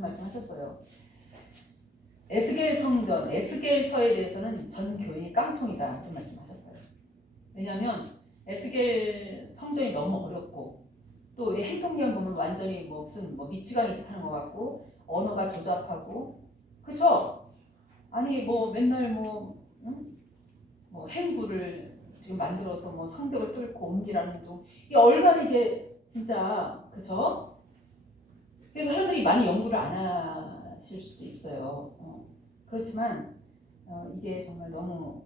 그런 말씀하셨어요. 에스겔 성전, 에스겔서에 대해서는 전 교인이 깡통이다 그런 말씀하셨어요. 왜냐하면 에스겔 성전이 너무 어렵고 또 우리 행동기한 보면 완전히 무슨 미치광이 짓하는 것 같고 언어가 조잡하고 그렇죠? 아니 맨날 응? 행구를 지금 만들어서 성벽을 뚫고 옮기라는 둥 이게 얼마나 이게 진짜 그렇죠? 그래서 사람들이 많이 연구를 안 하실 수도 있어요. 그렇지만 이게 정말 너무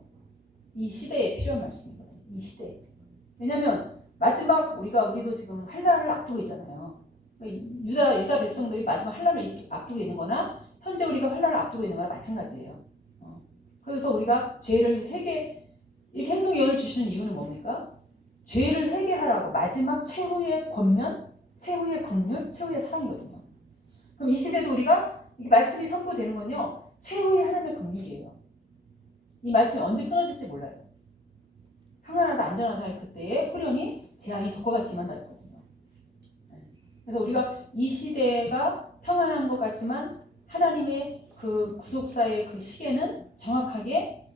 이 시대에 필요한 말씀이거든요. 이 시대에. 왜냐하면 마지막 우리도 지금 환란을 앞두고 있잖아요. 유다 백성들이 마지막 환란을 앞두고 있는 거나 현재 우리가 환란을 앞두고 있는 거나 마찬가지예요. 그래서 우리가 죄를 이렇게 행동예언을 주시는 이유는 뭡니까? 죄를 회개하라고 마지막 최후의 권면, 최후의 긍휼, 최후의 사랑이거든요. 그럼 이 시대도 우리가 이 말씀이 선포되는 건요. 최후의 하나님의 긍휼이에요. 이 말씀이 언제 끊어질지 몰라요. 평안하다 안전하다 할 그때에 호련히 재앙이 덕과 같이 임한다 했거든요. 그래서 우리가 이 시대가 평안한 것 같지만 하나님의 그 구속사의 그 시계는 정확하게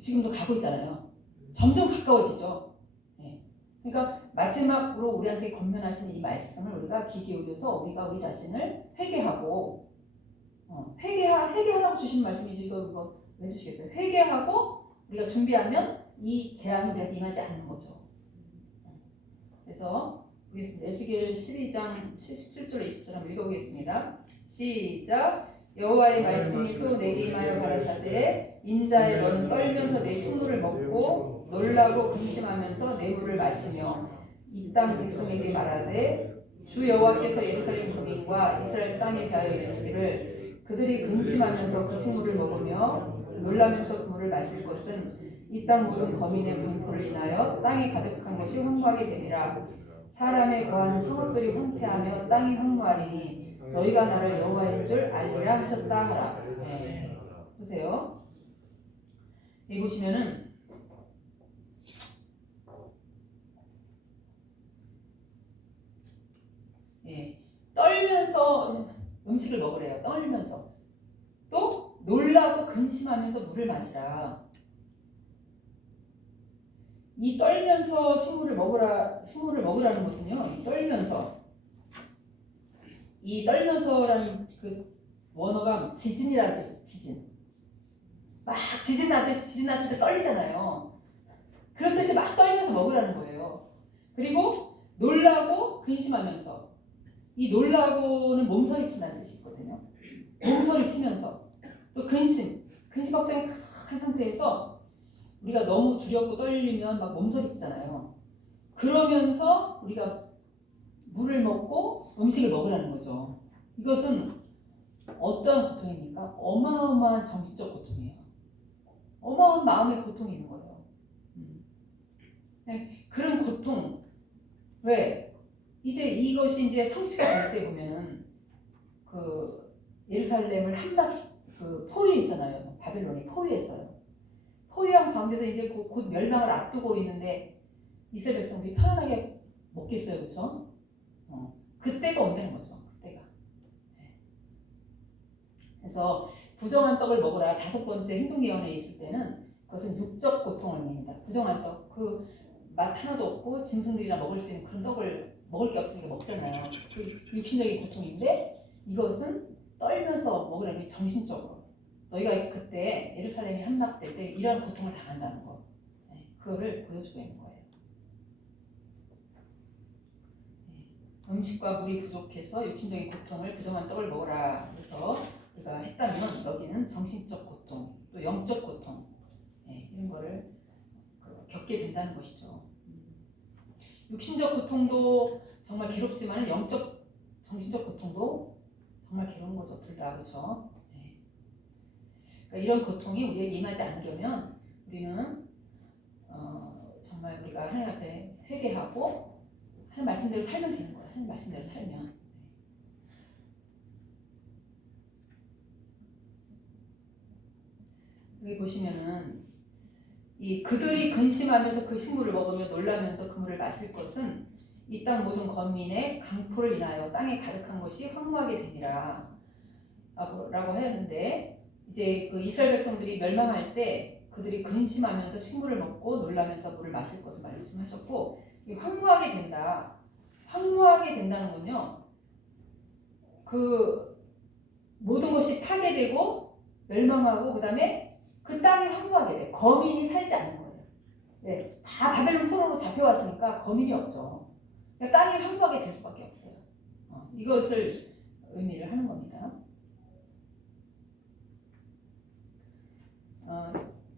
지금도 가고 있잖아요. 점점 가까워지죠. 그러니까 마지막으로 우리한테 권면하시는 이 말씀을 우리가 귀 기울여서 우리가 우리 자신을 회개하고 회개하라고 주신 말씀이죠. 이거 왜 주시겠어요? 회개하고 우리가 준비하면 이 재앙이 우리한테 임하지 않는 거죠. 그래서 보겠습니다. 에스겔 12장 17절 20절 한번 읽어보겠습니다. 시작. 여호와의 말씀이 또 내게 임하여 가라사대 인자의 너는 떨면서 내 식물을 먹고 놀라고 근심하면서 내 물을 마시며 이 땅 백성에게 말하되 주 여호와께서 예루살렘 주민과 이스라엘 땅에 대하여 이르시기를 그들이 근심하면서 그 식물을 먹으며 놀라면서 그 물을 마실 것은 이 땅 모든 거민의 공포를 인하여 땅에 가득한 것이 황무하게 되리라. 사람의 거하는 성읍들이 황폐하며 땅이 황무하리니 너희가 나를 여호와인 줄 알리라 하셨다 하라. 보세요. 여기 보시면은 떨면서 음식을 먹으래요. 떨면서 또 놀라고 근심하면서 물을 마시라. 이 떨면서 식물을 먹으라는 것은요. 이 떨면서라는 그 원어가 지진이라는 뜻이에요. 지진. 막 지진 났을 때 떨리잖아요. 그런 뜻이 막 떨면서 먹으라는 거예요. 그리고 놀라고 근심하면서 이 놀라고는 몸서리 친다는 뜻이 있거든요. 몸서리 치면서 또 근심 걱정이 큰 상태에서 우리가 너무 두렵고 떨리면 막 몸서리 치잖아요. 그러면서 우리가 물을 먹고 음식을 먹으라는 거죠. 이것은 어떤 고통입니까? 어마어마한 정신적 고통이에요. 어마어마한 마음의 고통이 있는 거예요. 그런 고통 왜? 이것이 이제 성취가 될 때 보면은 그 예루살렘을 포위했잖아요. 바벨론이 포위했어요. 포위한 가운데서 이제 곧 멸망을 앞두고 있는데 이스라엘 백성들이 편안하게 먹겠어요, 그렇죠? 그때가 온다는 거죠. 그때가. 그래서 부정한 떡을 먹으라 5번째 행동예언에 있을 때는 그것은 육적 고통을 의미합니다. 부정한 떡, 그 맛 하나도 없고 짐승들이나 먹을 수 있는 그런 떡을 먹을 게 없으니까 먹잖아요. 그 육신적인 고통인데 이것은 떨면서 먹으라는 게 정신적으로. 너희가 그때 예루살렘이 함락될 때 이런 고통을 당한다는 거. 그거를 보여주고 있는 거예요. 음식과 물이 부족해서 육신적인 고통을 부정한 떡을 먹어라. 그래서 우리가 했다면 여기는 정신적 고통, 또 영적 고통 이런 거를 겪게 된다는 것이죠. 육신적 고통도 정말 괴롭지만 정신적 고통도 정말 괴로운 거죠. 둘 다 그렇죠. 그러니까 이런 고통이 우리에게 임하지 않으려면 우리는 정말 우리가 하나님 앞에 회개하고 하나님 말씀대로 살면 되는 거예요. 하나님 말씀대로 살면. 여기 보시면은 이 그들이 근심하면서 그 식물을 먹으며 놀라면서 그 물을 마실 것은 이 땅 모든 거민의 강포를 인하여 땅에 가득한 것이 황무하게 되니라. 라고 하였는데 이제 그 이스라엘 백성들이 멸망할 때 그들이 근심하면서 식물을 먹고 놀라면서 물을 마실 것을 말씀하셨고 황무하게 된다. 황무하게 된다는 건요. 그 모든 것이 파괴되고 멸망하고 그다음에 그 땅이 황무하게 돼. 거민이 살지 않는 거예요. 네, 다 바벨론 포로로 잡혀왔으니까 거민이 없죠. 그러니까 땅이 황무하게 될 수밖에 없어요. 이것을 의미를 하는 겁니다.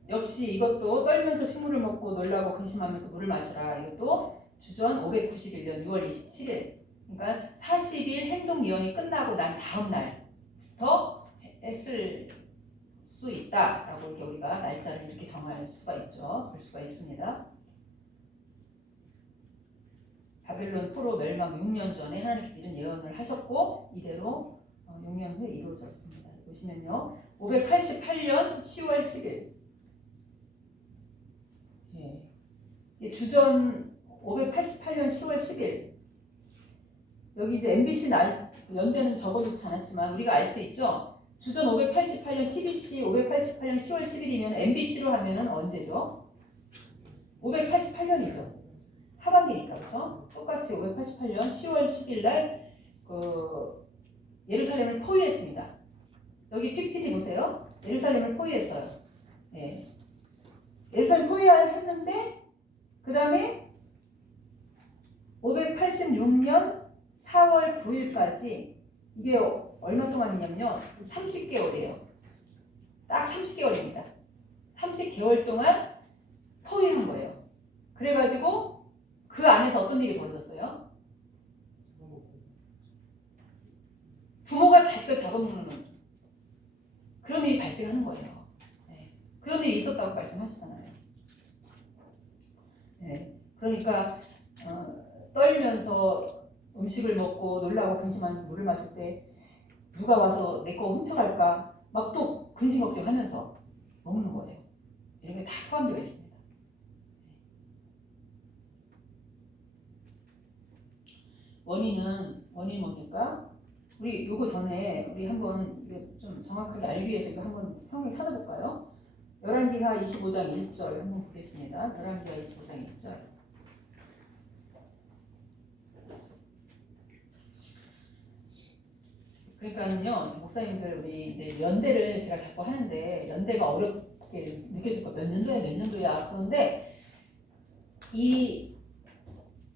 역시 이것도 떨면서 식물을 먹고 놀라고 근심하면서 물을 마시라. 이것도 주전 591년 6월 27일. 그러니까 40일 행동예언이 끝나고 난 다음 날부터 했을 수 있다라고 이렇게 우리가 날짜를 이렇게 정할 수가 있죠. 볼 수가 있습니다. 바벨론 포로 멸망 6년 전에 하나님께서 이런 예언을 하셨고 이대로 6년 후에 이루어졌습니다. 보시면요. 588년 10월 10일. 예. 주전 588년 10월 10일. 여기 이제 MBC 연대는 적어놓지 않았지만 우리가 알 수 있죠. 주전 588년 TBC 588년 10월 10일이면 MBC로 하면은 언제죠? 588년이죠. 하반기니까 그렇죠? 똑같이 588년 10월 10일 날 예루살렘을 포위했습니다. 여기 PPT 보세요. 예루살렘을 포위했어요. 예. 예루살렘 포위했는데 그 다음에 586년 4월 9일까지 이게 얼마 동안이냐면요. 30개월이에요. 딱 30개월입니다. 30개월 동안 포위한 거예요. 그래가지고 그 안에서 어떤 일이 벌어졌어요? 부모가 자식을 잡아먹는 그런 일이 발생하는 거예요. 네. 그런 일이 있었다고 말씀하셨잖아요. 네. 그러니까 떨면서 음식을 먹고 놀라고 근심하면서 물을 마실 때 누가 와서 내 거 훔쳐갈까 막 또 근심 걱정하면서 먹는 거예요. 이런 게 다 포함되어 있습니다. 원인이 뭡니까? 우리 요거 전에 우리 한번 이게 좀 정확하게 알기 위해서 이거 한번 성경 찾아볼까요? 열왕기하 25장 1절 한번 보겠습니다. 열왕기하 25장 1절. 그러니까는요, 목사님들 우리 이제 연대를 제가 자꾸 하는데 연대가 어렵게 느껴질 거 몇 년도야. 그런데 이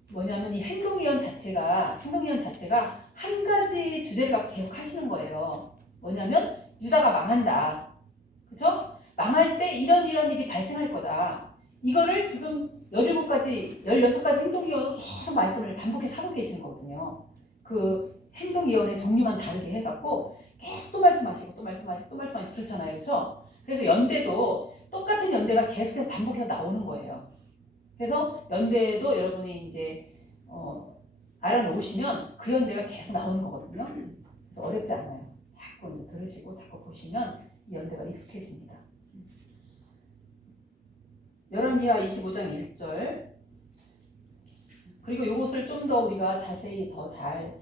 뭐냐면 이 행동예언 자체가 한 가지 주제를 계속 하시는 거예요. 뭐냐면 유다가 망한다. 그렇죠? 망할 때 이런 일이 발생할 거다. 이거를 지금 17가지, 16가지 행동예언으로 계속 말씀을 반복해서 하고 계시는 거거든요. 그 행동예언의 종류만 다르게 해갖고 계속 또 말씀하시고 그렇잖아요. 그렇죠? 그래서 연대도 똑같은 연대가 계속해서 반복해서 나오는 거예요. 그래서 연대도 여러분이 이제 알아놓으시면 그 연대가 계속 나오는 거거든요. 그래서 어렵지 않아요. 자꾸 이제 들으시고 자꾸 보시면 이 연대가 익숙해집니다. 열왕기하 25장 1절. 그리고 이것을 좀 더 우리가 자세히 더 잘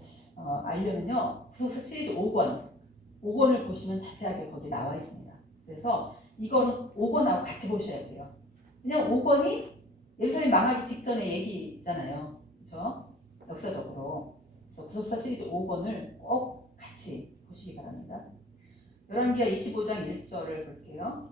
알려면요. 구속사 시리즈 5권을 보시면 자세하게 거기 나와 있습니다. 그래서 이거는 5권하고 같이 보셔야 돼요. 그냥 5권이 예루살렘 망하기 직전의 얘기잖아요. 그렇죠? 역사적으로. 그래서 구속사 시리즈 5권을 꼭 같이 보시기 바랍니다. 열왕기하 25장 1절을 볼게요.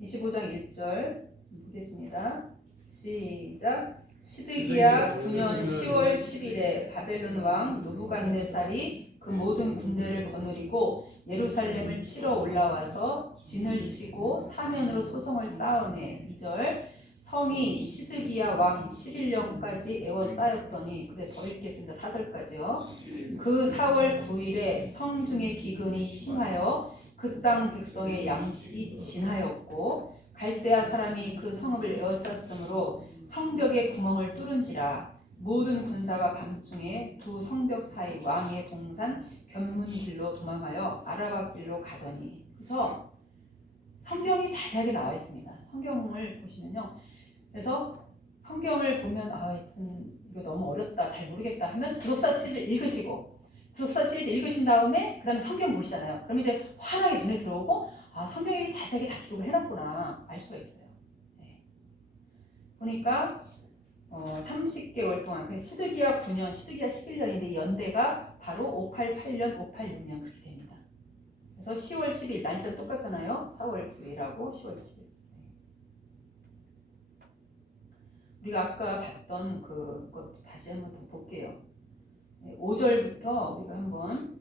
(25장 1절) 보겠습니다. 시작. 시드기야 9년 10월 10일에 바벨론 왕 느부갓네살이 그 모든 군대를 거느리고 예루살렘을 치러 올라와서 진을 치고 사면으로 토성을 쌓으매 2절. 성이 시드기야 왕 11년까지 에워싸였더니 근데 더 읽겠습니다. 4절까지요. 그 4월 9일에 성중의 기근이 심하여 그 땅 백성의 양식이 진하였고 갈대아 사람이 그 성읍을 에워쌌으므로 성벽에 구멍을 뚫은지라. 모든 군사가 밤중에 두 성벽 사이 왕의 동산 견문길로 도망하여 아라바 길로 가더니. 그렇죠? 성경이 자세하게 나와 있습니다. 성경을 보시면요. 그래서 성경을 보면 무슨 이거 너무 어렵다, 잘 모르겠다 하면 구독사 시리즈 읽으시고, 구독사 시리즈 읽으신 다음에 그 다음에 성경 보시잖아요. 그럼 이제 환하게 눈에 들어오고, 아, 성경에 자세하게 다 기록을 해놨구나 알 수가 있어요. 네. 보니까 30개월 동안 시드기야 9년, 시드기야 11년인데 연대가 바로 588년, 586년 그렇게 됩니다. 그래서 10월 10일 날짜 똑같잖아요. 4월 9일하고 10월 10일. 우리가 아까 봤던 그것 다시 한번 더 볼게요. 5절부터 우리가 한번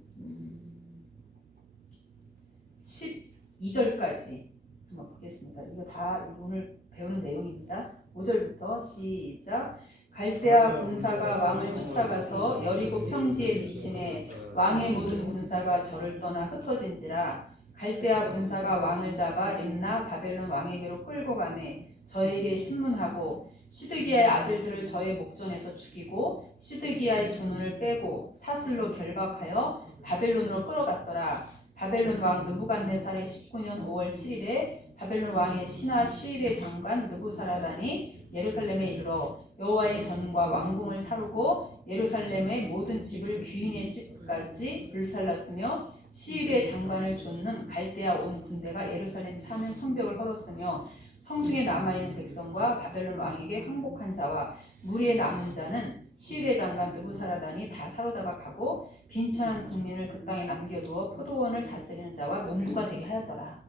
12절까지 한번 보겠습니다. 이거 다 오늘 배우는 내용입니다. 5절부터 시작. 갈대아 군사가 왕을 쫓아가서 여리고 평지에 미침에 왕의 모든 군사가 저를 떠나 흩어진지라. 갈대아 군사가 왕을 잡아 림나 바벨론 왕에게로 끌고 가매 저에게 신문하고 시드기야의 아들들을 저의 목전에서 죽이고 시드기야의 두 눈을 빼고 사슬로 결박하여 바벨론으로 끌어갔더라. 바벨론 왕 느부갓네살의 19년 5월 7일에 바벨론 왕의 신하 시일의 장관 느부사라단이 예루살렘에 이르러 여호와의 전과 왕궁을 사르고 예루살렘의 모든 집을 귀인의 집까지 불살랐으며 시일의 장관을 쫓는 갈대아 온 군대가 예루살렘 사는 성벽을 헐었으며 성중에 남아있는 백성과 바벨론 왕에게 항복한 자와 무리에 남은 자는 시일의 장관 느부사라단이 다 사로잡아 가고 빈천한 국민을 그 땅에 남겨두어 포도원을 다스리는 자와 농부가 되게 하였더라.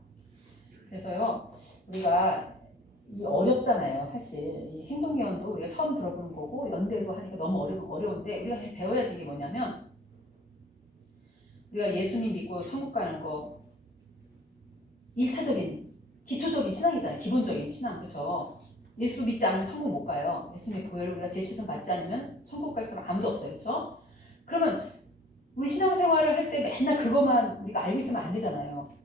그래서요, 우리가 이 어렵잖아요. 사실 이 행동예언도 우리가 처음 들어보는 거고 연대로 하니까 너무 어려운데 우리가 배워야 되는 게 뭐냐면, 우리가 예수님 믿고 천국 가는 거 1차적인 기초적인 신앙이잖아요. 기본적인 신앙, 그렇죠? 예수 믿지 않으면 천국 못 가요. 예수님의 보혈을 우리가 제시선 받지 않으면 천국 갈 사람 아무도 없어요, 그렇죠? 그러면 우리 신앙생활을 할 때 맨날 그것만 우리가 알고 있으면 안 되잖아요.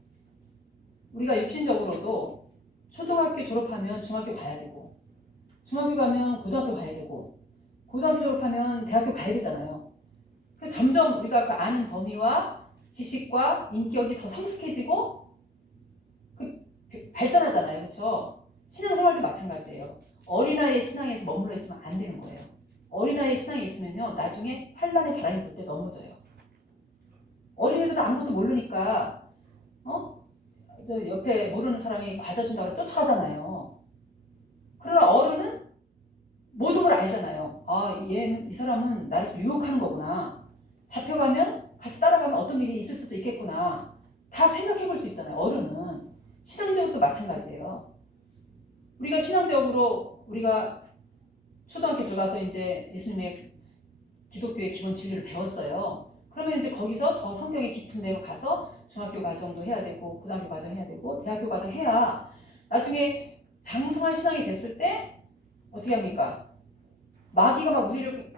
우리가 육신적으로도 초등학교 졸업하면 중학교 가야 되고, 중학교 가면 고등학교 가야 되고, 고등학교 졸업하면 대학교 가야 되잖아요. 그래서 점점 우리가 그 아는 범위와 지식과 인격이 더 성숙해지고 발전하잖아요. 그렇죠? 신앙생활도 마찬가지예요. 어린아이의 신앙에서 머물러 있으면 안 되는 거예요. 어린아이의 신앙에 있으면요, 나중에 환란의 바람이 불 때 넘어져요. 어린애들은 아무것도 모르니까 저 옆에 모르는 사람이 과자 준다고 쫓아가잖아요. 그러나 어른은 모든 걸 알잖아요. 아, 이 사람은 나를 유혹하는 거구나. 잡혀가면 같이 따라가면 어떤 일이 있을 수도 있겠구나. 다 생각해 볼 수 있잖아요. 어른은. 신앙적으로도 마찬가지예요. 우리가 신앙적으로 우리가 초등학교 들어가서 이제 예수님의 기독교의 기본 진리를 배웠어요. 그러면 이제 거기서 더 성경의 깊은 데로 가서 중학교 과정도 해야 되고 고등학교 과정 해야 되고 대학교 과정 해야 나중에 장성한 신앙이 됐을 때 어떻게 합니까? 마귀가 막 우리를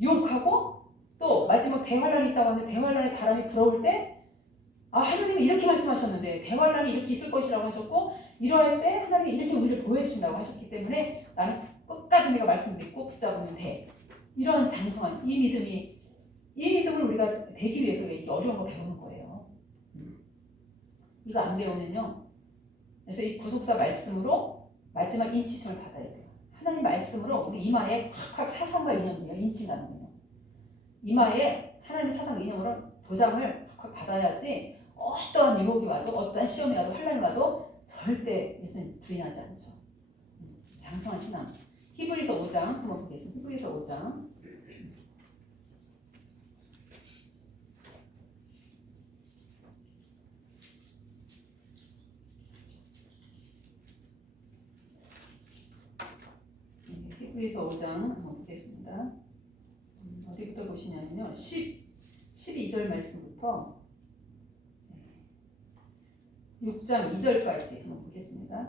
유혹하고 또 마지막 대환란이 있다고 하는데 대환란의 바람이 불어올 때 아, 하나님이 이렇게 말씀하셨는데 대환란이 이렇게 있을 것이라고 하셨고 이러할 때 하나님이 이렇게 우리를 보여주신다고 하셨기 때문에 나는 끝까지 내가 말씀 믿고 붙잡으면 돼. 이런 장성한 이 믿음을 우리가 되기 위해서 이렇게 어려운 거 배우는 거예요. 이거 안 배우면요. 그래서 이 구속사 말씀으로 마지막 인치심을 받아야 돼요. 하나님 말씀으로 우리 이마에 확확 사상과 이념이에요. 인치라는 거예요. 이마에 하나님 사상과 이념으로 도장을 확확 받아야지 어떠한 유혹이 와도 어떠한 시험이 와도 환란이 와도 절대 예수님 부인하지 않죠. 장성한 신앙. 히브리서 5장 한번 보겠습니다. 히브리서 5장. 히브리서 5장 한번 보겠습니다. 어디부터 보시냐면요. 12절 말씀부터 6장 2절까지 한번 보겠습니다.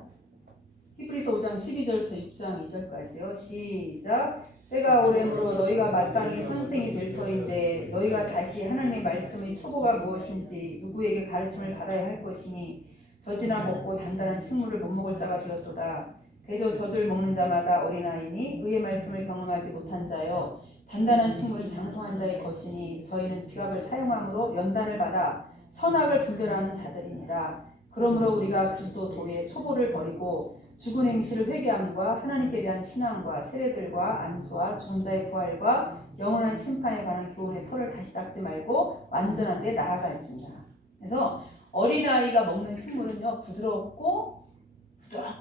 히브리서 5장 12절부터 6장 2절까지요. 시작. 때가 오래므로 너희가 마땅히 선생이 될 터인데 너희가 다시 하나님의 말씀의 초보가 무엇인지 누구에게 가르침을 받아야 할 것이니 젖이나 먹고 단단한 식물을 못 먹을 자가 되었도다. 대저 젖을 먹는 자마다 어린아이니 의의 말씀을 경험하지 못한 자여 단단한 식물은 장성한 자의 것이니 저희는 지갑을 사용함으로 연단을 받아 선악을 분별하는 자들이니라. 그러므로 우리가 그리스도 도의 초보를 버리고 죽은 행실을 회개함과 하나님께 대한 신앙과 세례들과 안수와 존자의 부활과 영원한 심판에 관한 교훈의 털을 다시 닦지 말고 완전한 데 나아갈지니라. 그래서 어린아이가 먹는 식물은요 부드럽고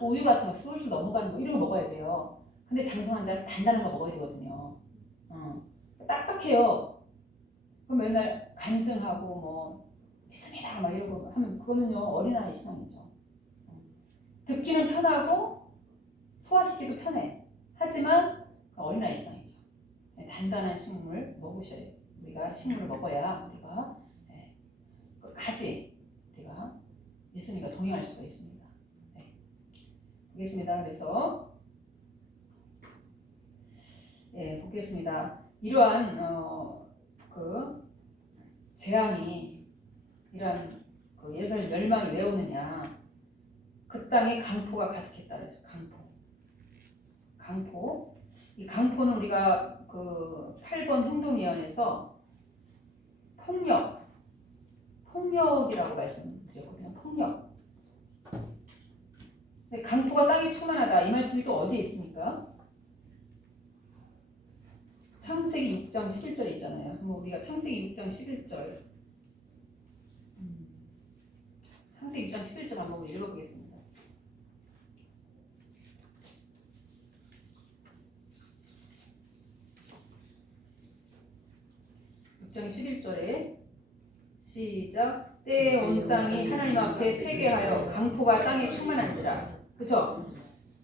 우유 같은 거 술술 넘어가는 거 이런 거 먹어야 돼요. 근데 장성한 자는 단단한 거 먹어야 되거든요. 딱딱해요. 그럼 맨날 간증하고 뭐 믿습니다 막 이런 거 하면 그거는요 어린아이 신앙이죠. 듣기는 편하고 소화시키기도 편해. 하지만 어린아이 신앙이죠. 단단한 식물 먹으셔야 돼요. 우리가 식물을 먹어야 우리가 끝까지 우리가 예수님과 동행할 수가 있습니다. 보겠습니다. 그래서 보겠습니다. 이러한 그 재앙이 이러한 그 예루살렘 멸망이 왜 오느냐? 그 땅에 강포가 가득했다. 강포. 이 강포는 우리가 그 8번 행동위원회에서 폭력이라고 말씀드렸거든요. 폭력. 근데 강포가 땅에 충만하다. 이 말씀이 또 어디에 있습니까? 창세기 6장 11절에 있잖아요. 뭐 우리가 창세기 6장 11절 창세기 6장 11절 한번 읽어보겠습니다. 6장 11절에 시작. 때에 온 땅이 하나님 앞에 폐괴하여 강포가 땅에 충만한지라. 그렇죠?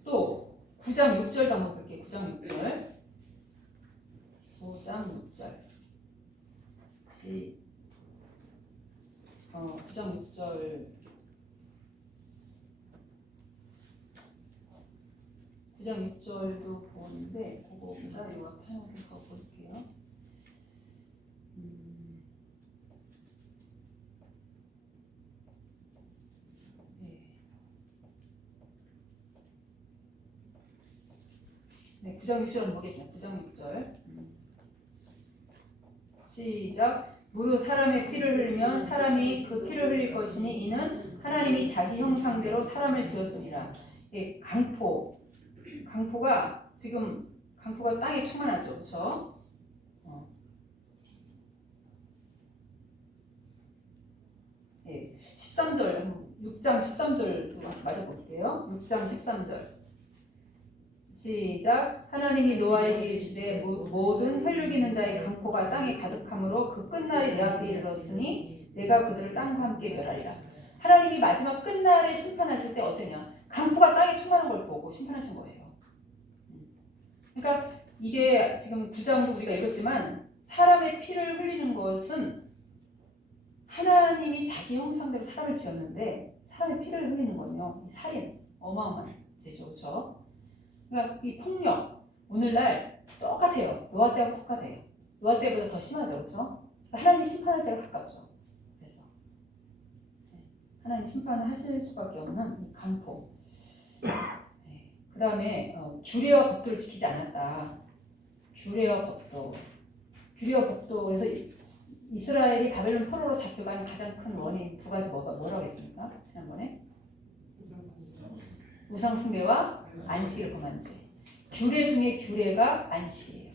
또 9장 6절도 한번 볼게요. 9장 6절 9장 6절 9장 6절도 보는데 그거보다 이 앞에 하나 더 볼게요. 네, 9장 6절 한번 보겠습니다. 9장 6절 시작. 무릇 사람의 피를 흘리면 사람이 그 피를 흘릴 것이니 이는 하나님이 자기 형상대로 사람을 지었습니다. 강포가 지금 강포가 땅에 충만하죠. 그렇죠? 13절 6장 13절 맞아 볼게요. 6장 13절 시작. 하나님이 노아에게 이르시되 모든 혈육 있는 자의 강포가 땅에 가득함으로 그 끝날이 내 앞에 이르렀으니 내가 그들을 땅과 함께 멸하리라. 하나님이 마지막 끝날에 심판하실 때 어떠냐? 강포가 땅에 충만한 걸 보고 심판하신 거예요. 그러니까 이게 지금 9장도 우리가 읽었지만 사람의 피를 흘리는 것은 하나님이 자기 형상대로 사람을 지었는데 사람의 피를 흘리는 건요 살인, 어마어마한 죄죠. 그렇죠? 그러니까 이 폭력 오늘날 똑같아요. 노아 때하고 똑같아요. 노아 때보다 더 심하죠. 그렇죠? 하나님이 심판할 때가 가깝죠. 그래서 하나님 심판을 하실 수밖에 없는 이 강포. 그 다음에 규례와 법도를 지키지 않았다. 규례와 법도. 그래서 이스라엘이 바벨론 포로로 잡혀가는 가장 큰 원인 두 가지 뭐라고 했습니까? 지난번에 우상 숭배와 안식일을 범한 죄. 규례 중에 규례가 안식이에요.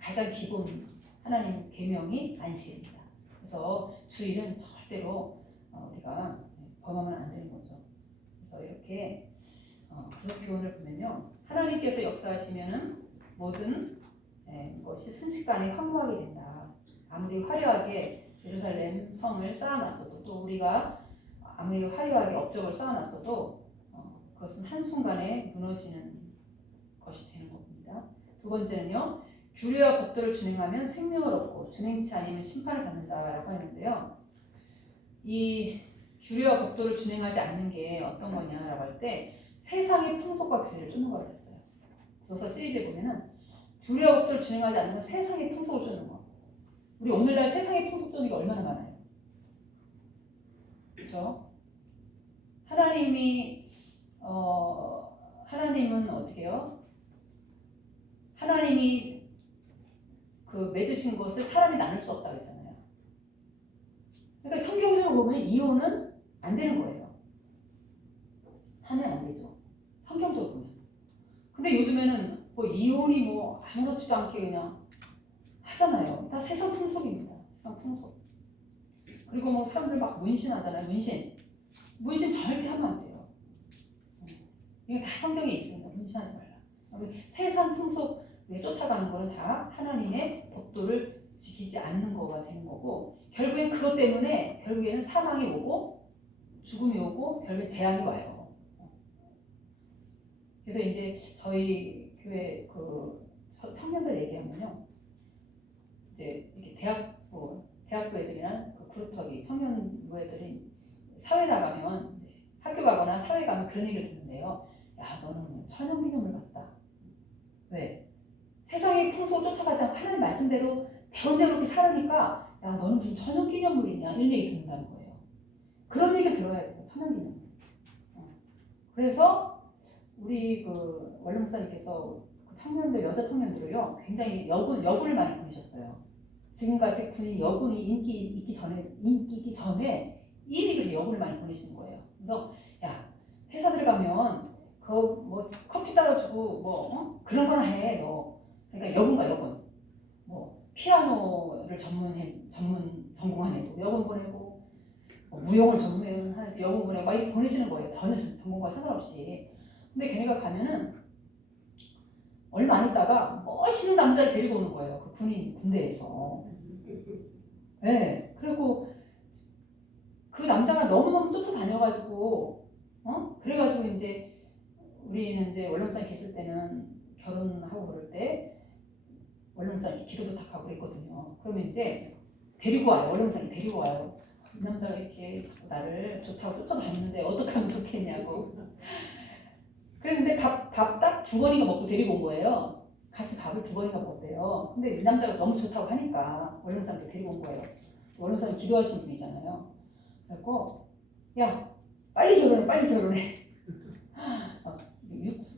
가장 기본 하나님 계명이 안식입니다. 그래서 주일은 절대로 우리가 범하면 안 되는 거죠. 그래서 이렇게 구속 교훈을 보면요, 하나님께서 역사하시면은 모든 것이 순식간에 황무하게 된다. 아무리 화려하게 예루살렘 성을 쌓아놨어도 또 우리가 아무리 화려하게 업적을 쌓아놨어도 그것은 한순간에 무너지는 것이 되는 겁니다. 두 번째는요, 규례와 법도를 준행하면 생명을 얻고 준행치 않으면 심판을 받는다라고 하는데요. 이 규례와 법도를 준행하지 않는 게 어떤 거냐라고 할 때 세상의 풍속과 규례를 쫓는 거라고 했어요. 그래서 시리즈에 보면은 규례와 법도를 준행하지 않는 건 세상의 풍속을 쫓는 거. 우리 오늘날 세상의 풍속 쫓는 게 얼마나 많아요. 그렇죠? 하나님은 어떻게 해요? 하나님이 그 맺으신 것을 사람이 나눌 수 없다고 했잖아요. 그러니까 성경적으로 보면 이혼은 안 되는 거예요. 하면 안 되죠. 근데 요즘에는 뭐 이혼이 뭐 아무렇지도 않게 그냥 하잖아요. 다 세상 풍속입니다. 세상 풍속. 그리고 뭐 사람들 막 문신하잖아요. 문신 절대 하면 안 돼요. 이게 다 성경에 있습니다. 문신하지 말라. 세상 풍속에 쫓아가는 거는 다 하나님의 법도를 지키지 않는 거가 되는 거고, 결국엔 그것 때문에 결국에는 사망이 오고 죽음이 오고 결국에 재앙이 와요. 그래서 이제 저희 교회 그 청년들 얘기하면요, 이제 이렇게 대학교 애들이나 그 그룹터기 청년부 애들이 사회 나가면, 학교 가거나 사회 가면 그런 얘기를 듣는데요. 야, 너는 천연기념물 같다. 왜? 세상의 풍속 쫓아가지 않고 하나님 말씀대로 배운 대로 이렇게 살으니까, 야, 너는 무슨 천연기념물이냐, 이런 얘기 듣는다는 거예요. 그런 얘기 들어야 돼요. 천연기념물. 그래서 우리 그 원룸 목사님께서 그 청년들, 여자 청년들을요, 굉장히 여군을 많이 보내셨어요. 지금까지 군인 여군이 인기 있기 전에 이미 여군을 많이 보내시는 거예요. 그래서 야, 회사 들어가면 그 뭐 커피 따라주고 뭐 그런 거나 해 너. 그러니까 여군. 뭐 피아노를 전공한 애도 여군 보내고, 뭐 무용을 전문한 애도 여군 보내고 막 이렇게 보내시는 거예요. 전혀 전공과 상관없이. 근데 걔네가 가면은 얼마 안 있다가 멋있는 남자를 데리고 오는 거예요. 그 군대에서. 네. 그리고 그 남자가 너무너무 쫓아다녀가지고, 그래가지고 이제 우리는 이제 원룸사님 계실 때는 결혼하고 그럴 때 원룸사님 기도 부탁하고 그랬거든요. 그러면 이제 데리고 와요. 원룸사님 데리고 와요. 이 남자가 이렇게 나를 좋다고 쫓아다니는데 어떻게 하면 좋겠냐고. 그랬는데 밥 딱 2번인가 먹고 데리고 온 거예요. 같이 밥을 2번인가 먹었대요. 근데 이 남자가 너무 좋다고 하니까 원룸사님도 데리고 온 거예요. 원룸사님 기도하시는 분이잖아요. 그래서 야, 빨리 결혼해.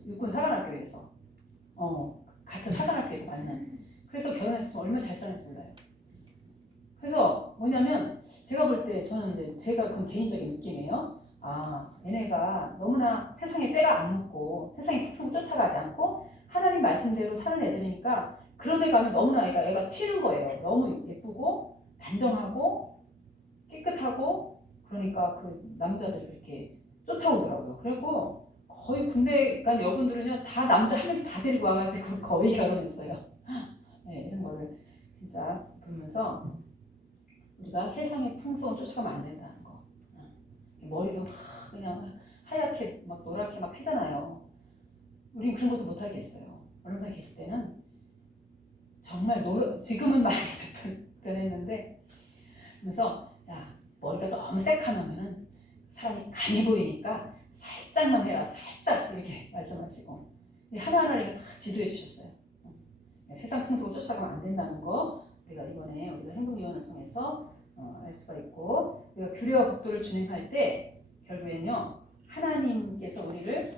육군 사관학교에서 같은 사관학교에서 만난. 그래서 결혼해서 얼마나 잘 사는지 몰라요. 그래서 뭐냐면 제가 볼 때 저는 이제 제가 그건 개인적인 느낌이에요. 아, 얘네가 너무나 세상에 때가 안 묻고 세상에 푹푹 쫓아가지 않고 하나님 말씀대로 사는 애들이니까 그런 애 가면 너무나 애가 튀는 거예요. 너무 예쁘고 단정하고 깨끗하고, 그러니까 그 남자들을 이렇게 쫓아오더라고요. 그리고 거의 군대 간 여군들은요 다 남자 한 명씩 다 데리고 와가지고 거의 결혼했어요. 네, 이런 거를 진짜 보면서 우리가 세상의 풍속을 쫓아가면 안 된다는 거. 머리도 막 그냥 하얗게 막 노랗게 막 피잖아요. 우린 그런 것도 못 하겠어요. 얼마나 계실 때는 정말 지금은 많이 변했는데, 그래서 야, 머리가 너무 새카면 사람이 강해 보이니까 살짝만 해라, 살짝, 이렇게 말씀하시고 하나하나를 다 지도해 주셨어요. 세상 풍속을 쫓아가면 안 된다는 거 우리가 이번에 우리가 행동위원을 통해서 알 수가 있고, 우리가 규례와 법도를 진행할 때 결국에는요 하나님께서 우리를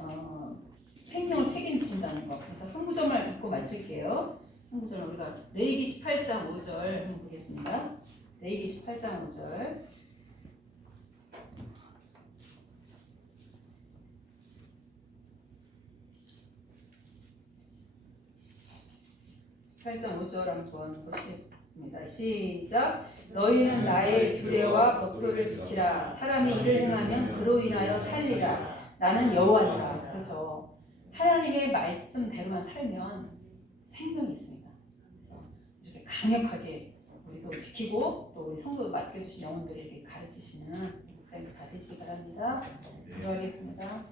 생명을 책임지신다는 거. 그래서 한 구절만 읽고 마칠게요. 한 구절 우리가 레위기 18장 5절 한번 보겠습니다. 레위기 18장 5절. 18장 5절 한번 보시겠습니다. 시작. 너희는 나의 규례와 법도를 지키라. 사람이 이를 행하면 그로 인하여 살리라. 나는 여호와니라. 그렇죠. 하나님의 말씀대로만 살면 생명이 있습니다. 그래서 이렇게 강력하게 우리도 지키고 또 우리 성도 맡겨주신 영혼들을 이렇게 가르치시는 목사님들 다 되시기 바랍니다. 기도하겠습니다.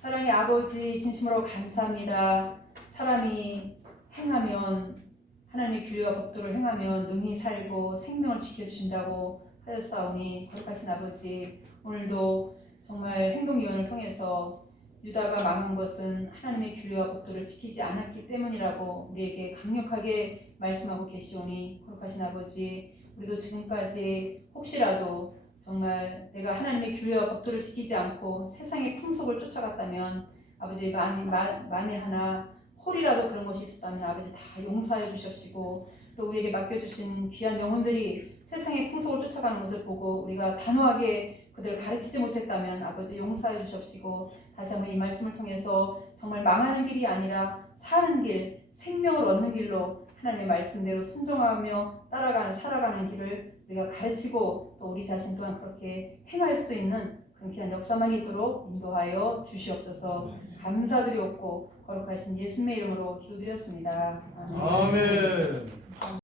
사랑의 아버지, 진심으로 감사합니다. 사람이 행하면, 하나님의 규례와 법도를 행하면 능히 살고 생명을 지켜주신다고 하였사오니, 거룩하신 아버지, 오늘도 정말 행동위원을 통해서 유다가 망한 것은 하나님의 규례와 법도를 지키지 않았기 때문이라고 우리에게 강력하게 말씀하고 계시오니, 거룩하신 아버지, 우리도 지금까지 혹시라도 정말 내가 하나님의 규례와 법도를 지키지 않고 세상의 풍속을 쫓아갔다면, 아버지 만에 하나 홀이라도 그런 것이 있었다면 아버지 다 용서하여 주십시고, 또 우리에게 맡겨주신 귀한 영혼들이 세상의 풍속을 쫓아가는 것을 보고 우리가 단호하게 그들을 가르치지 못했다면 아버지 용서하여 주십시고, 다시 한번 이 말씀을 통해서 정말 망하는 길이 아니라 사는 길, 생명을 얻는 길로 하나님의 말씀대로 순종하며 살아가는 길을 우리가 가르치고 또 우리 자신 또한 그렇게 행할 수 있는 그런 귀한 역사만 있도록 인도하여 주시옵소서. 감사드리옵고 거룩하신 예수님의 이름으로 기도드렸습니다. 아멘. 아멘.